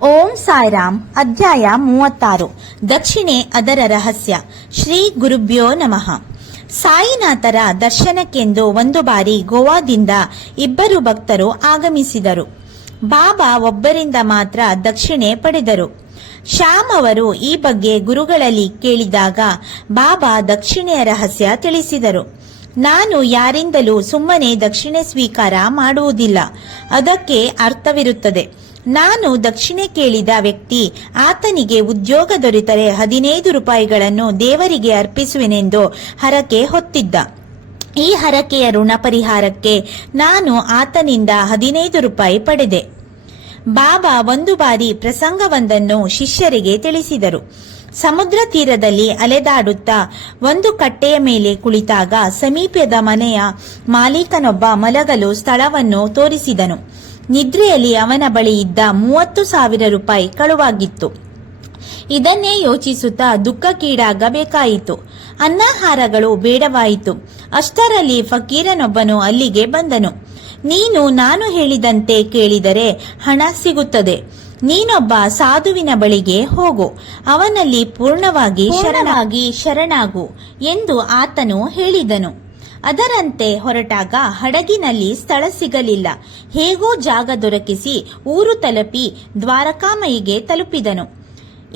ಓಂ ಸಾಯಿರಾಮ್. ಅಧ್ಯಾಯ 36. ದಕ್ಷಿಣೆ ಅದರ ರಹಸ್ಯ. ಶ್ರೀ ಗುರುಭ್ಯೋ ನಮಃ. ಸಾಯಿನಾಥರ ದರ್ಶನಕ್ಕೆಂದು ಒಂದು ಬಾರಿ ಗೋವಾದಿಂದ ಇಬ್ಬರು ಭಕ್ತರು ಆಗಮಿಸಿದರು. ಬಾಬಾ ಒಬ್ಬರಿಂದ ಮಾತ್ರ ದಕ್ಷಿಣೆ ಪಡೆದರು. ಶ್ಯಾಮ್ ಅವರು ಈ ಬಗ್ಗೆ ಗುರುಗಳಲ್ಲಿ ಕೇಳಿದಾಗ ಬಾಬಾ ದಕ್ಷಿಣೆಯ ರಹಸ್ಯ ತಿಳಿಸಿದರು. ನಾನು ಯಾರಿಂದಲೂ ಸುಮ್ಮನೆ ದಕ್ಷಿಣೆ ಸ್ವೀಕಾರ ಮಾಡುವುದಿಲ್ಲ. ಅದಕ್ಕೆ ಅರ್ಥವಿರುತ್ತದೆ. ನಾನು ದಕ್ಷಿಣೆ ಕೇಳಿದ ವ್ಯಕ್ತಿ ಆತನಿಗೆ ಉದ್ಯೋಗ ದೊರೆತರೆ 15 ರೂಪಾಯಿಗಳನ್ನು ದೇವರಿಗೆ ಅರ್ಪಿಸುವೆನೆಂದು ಹರಕೆ ಹೊತ್ತಿದ್ದ. ಈ ಹರಕೆಯ ಋಣ ಪರಿಹಾರಕ್ಕೆ ನಾನು ಆತನಿಂದ 15 ರೂಪಾಯಿ ಪಡೆದೆ. ಬಾಬಾ ಒಂದು ಬಾರಿ ಪ್ರಸಂಗವೊಂದನ್ನು ಶಿಷ್ಯರಿಗೆ ತಿಳಿಸಿದರು. ಸಮುದ್ರ ತೀರದಲ್ಲಿ ಅಲೆದಾಡುತ್ತಾ ಒಂದು ಕಟ್ಟೆಯ ಮೇಲೆ ಕುಳಿತಾಗ ಸಮೀಪದ ಮನೆಯ ಮಾಲೀಕನೊಬ್ಬ ಮಲಗಲು ಸ್ಥಳವನ್ನು ತೋರಿಸಿದನು. ನಿದ್ರೆಯಲ್ಲಿ ಅವನ ಬಳಿ ಇದ್ದ 30,000 ರೂಪಾಯಿ ಕಳುವಾಗಿತ್ತು. ಇದನ್ನೇ ಯೋಚಿಸುತ್ತಾ ದುಃಖಕ್ಕೀಡಾಗಬೇಕಾಯಿತು. ಅನ್ನಾಹಾರಗಳು ಬೇಡವಾಯಿತು. ಅಷ್ಟರಲ್ಲಿ ಫಕೀರನೊಬ್ಬನು ಅಲ್ಲಿಗೆ ಬಂದನು. ನೀನು ನಾನು ಹೇಳಿದಂತೆ ಕೇಳಿದರೆ ಹಣ ಸಿಗುತ್ತದೆ. ನೀನೊಬ್ಬ ಸಾಧುವಿನ ಬಳಿಗೆ ಹೋಗು, ಅವನಲ್ಲಿ ಪೂರ್ಣವಾಗಿ ಶರಣಾಗು ಎಂದು ಆತನು ಹೇಳಿದನು. ಅದರಂತೆ ಹೊರಟಾಗ ಹಡಗಿನಲ್ಲಿ ಸ್ಥಳ ಸಿಗಲಿಲ್ಲ. ಹೇಗೋ ಜಾಗ ದೊರಕಿಸಿ ಊರು ತಲುಪಿ ದ್ವಾರಕಾಮಯಿಗೆ ತಲುಪಿದನು.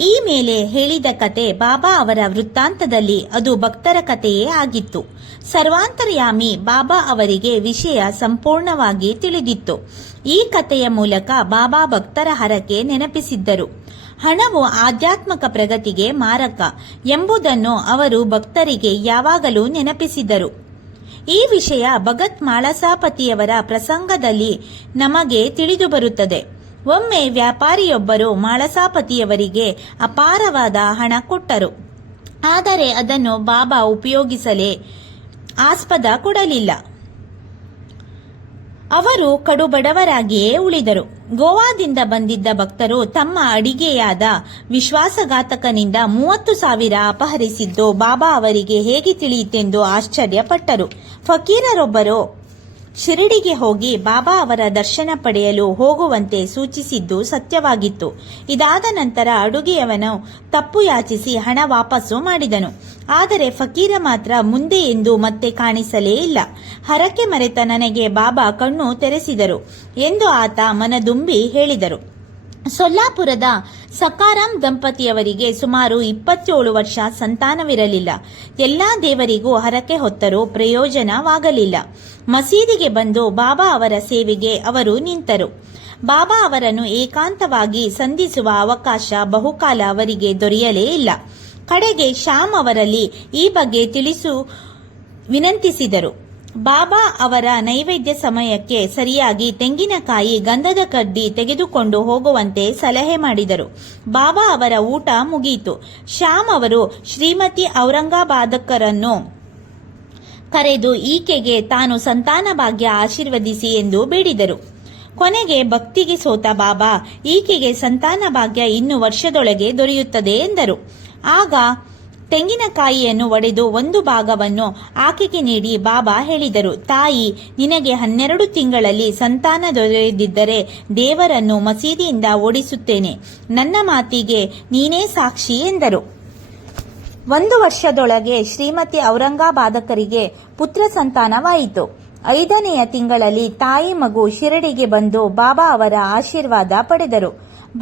ಈ ಮೇಲೆ ಹೇಳಿದ ಕತೆ ಬಾಬಾ ಅವರ ವೃತ್ತಾಂತದಲ್ಲಿ ಅದು ಭಕ್ತರ ಕಥೆಯೇ ಆಗಿತ್ತು. ಸರ್ವಾಂತರ್ಯಾಮಿ ಬಾಬಾ ಅವರಿಗೆ ವಿಷಯ ಸಂಪೂರ್ಣವಾಗಿ ತಿಳಿದಿತ್ತು. ಈ ಕಥೆಯ ಮೂಲಕ ಬಾಬಾ ಭಕ್ತರ ಹರಕೆ ನೆನಪಿಸಿದ್ದರು. ಹಣವು ಆಧ್ಯಾತ್ಮಿಕ ಪ್ರಗತಿಗೆ ಮಾರಕ ಎಂಬುದನ್ನು ಅವರು ಭಕ್ತರಿಗೆ ಯಾವಾಗಲೂ ನೆನಪಿಸಿದರು. ಈ ವಿಷಯ ಭಗತ್ ಮಾಳಸಾಪತಿಯವರ ಪ್ರಸಂಗದಲ್ಲಿ ನಮಗೆ ತಿಳಿದುಬರುತ್ತದೆ. ಒಮ್ಮೆ ವ್ಯಾಪಾರಿಯೊಬ್ಬರು ಮಾಳಸಾಪತಿಯವರಿಗೆ ಅಪಾರವಾದ ಹಣ ಕೊಟ್ಟರು. ಆದರೆ ಅದನ್ನು ಬಾಬಾ ಉಪಯೋಗಿಸಲೇ ಆಸ್ಪದ ಕೊಡಲಿಲ್ಲ. ಅವರು ಕಡುಬಡವರಾಗಿಯೇ ಉಳಿದರು. ಗೋವಾದಿಂದ ಬಂದಿದ್ದ ಭಕ್ತರು ತಮ್ಮ ಅಡಿಗೆಯಾದ ವಿಶ್ವಾಸಘಾತಕನಿಂದ 30,000 ಅಪಹರಿಸಿದ್ದು ಬಾಬಾ ಅವರಿಗೆ ಹೇಗೆ ತಿಳಿಯಿತೆಂದು ಆಶ್ಚರ್ಯಪಟ್ಟರು. ಫಕೀರರೊಬ್ಬರು ಶಿರಡಿಗೆ ಹೋಗಿ ಬಾಬಾ ಅವರ ದರ್ಶನ ಪಡೆಯಲು ಹೋಗುವಂತೆ ಸೂಚಿಸಿದ್ದು ಸತ್ಯವಾಗಿತ್ತು. ಇದಾದ ನಂತರ ಅಡುಗೆಯವನು ತಪ್ಪು ಯಾಚಿಸಿ ಹಣ ವಾಪಸ್ಸು ಮಾಡಿದನು. ಆದರೆ ಫಕೀರ ಮಾತ್ರ ಮುಂದೆ ಎಂದು ಮತ್ತೆ ಕಾಣಿಸಲೇ ಇಲ್ಲ. ಹರಕೆ ಮರೆತ ನನಗೆ ಬಾಬಾ ಕಣ್ಣು ತೆರೆಸಿದರು ಎಂದು ಆತ ಮನದುಂಬಿ ಹೇಳಿದರು. ಸೊಲ್ಲಾಪುರದ ಸಕಾರಾಮ್ ದಂಪತಿಯವರಿಗೆ ಸುಮಾರು 27 ವರ್ಷ ಸಂತಾನವಿರಲಿಲ್ಲ. ಎಲ್ಲಾ ದೇವರಿಗೂ ಹರಕೆ ಹೊತ್ತರೂ ಪ್ರಯೋಜನವಾಗಲಿಲ್ಲ. ಮಸೀದಿಗೆ ಬಂದು ಬಾಬಾ ಅವರ ಸೇವೆಗೆ ಅವರು ನಿಂತರು. ಬಾಬಾ ಅವರನ್ನು ಏಕಾಂತವಾಗಿ ಸಂಧಿಸುವ ಅವಕಾಶ ಬಹುಕಾಲ ಅವರಿಗೆ ದೊರೆಯಲೇ ಇಲ್ಲ. ಕಡೆಗೆ ಶ್ಯಾಮ್ ಅವರಲ್ಲಿ ಈ ಬಗ್ಗೆ ವಿನಂತಿಸಿದರು. ಬಾಬಾ ಅವರ ನೈವೇದ್ಯ ಸಮಯಕ್ಕೆ ಸರಿಯಾಗಿ ತೆಂಗಿನಕಾಯಿ, ಗಂಧದ ಕಡ್ಡಿ ತೆಗೆದುಕೊಂಡು ಹೋಗುವಂತೆ ಸಲಹೆ ಮಾಡಿದರು. ಬಾಬಾ ಅವರ ಊಟ ಮುಗಿಯಿತು. ಶ್ಯಾಮ್ ಅವರು ಶ್ರೀಮತಿ ಔರಂಗಾಬಾದಕರನ್ನು ಕರೆದು ಈಕೆಗೆ ತಾನು ಸಂತಾನ ಭಾಗ್ಯ ಆಶೀರ್ವದಿಸಿ ಎಂದು ಬೇಡಿದರು. ಕೊನೆಗೆ ಭಕ್ತಿಗೆ ಸೋತ ಬಾಬಾ ಈಕೆಗೆ ಸಂತಾನ ಭಾಗ್ಯ ಇನ್ನು ವರ್ಷದೊಳಗೆ ದೊರೆಯುತ್ತದೆ ಎಂದರು. ಆಗ ತೆಂಗಿನಕಾಯಿಯನ್ನು ಒಡೆದು ಒಂದು ಭಾಗವನ್ನು ಆಕೆಗೆ ನೀಡಿ ಬಾಬಾ ಹೇಳಿದರು, ತಾಯಿ, ನಿನಗೆ 12 ತಿಂಗಳಲ್ಲಿ ಸಂತಾನ ದೊರೆಯದಿದ್ದರೆ ದೇವರನ್ನು ಮಸೀದಿಯಿಂದ ಓಡಿಸುತ್ತೇನೆ. ನನ್ನ ಮಾತಿಗೆ ನೀನೇ ಸಾಕ್ಷಿ ಎಂದರು. 1 ವರ್ಷದೊಳಗೆ ಶ್ರೀಮತಿ ಔರಂಗಾಬಾದಕರಿಗೆ ಪುತ್ರ ಸಂತಾನವಾಯಿತು. 5ನೆಯ ತಿಂಗಳಲ್ಲಿ ತಾಯಿ ಮಗು ಶಿರಡಿಗೆ ಬಂದು ಬಾಬಾ ಅವರ ಆಶೀರ್ವಾದ ಪಡೆದರು.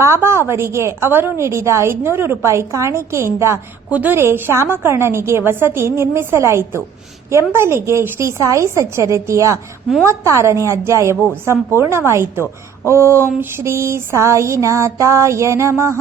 ಬಾಬಾ ಅವರಿಗೆ ಅವರು ನೀಡಿದ 500 ರೂಪಾಯಿ ಕಾಣಿಕೆಯಿಂದ ಕುದುರೆ ಶ್ಯಾಮಕರ್ಣನಿಗೆ ವಸತಿ ನಿರ್ಮಿಸಲಾಯಿತು. ಎಂಬಲ್ಲಿಗೆ ಶ್ರೀ ಸಾಯಿ ಸಚ್ಚರಿತೆಯ 36ನೇ ಅಧ್ಯಾಯವು ಸಂಪೂರ್ಣವಾಯಿತು. ಓಂ ಶ್ರೀ ಸಾಯಿನಾಥಾಯ ನಮಃ.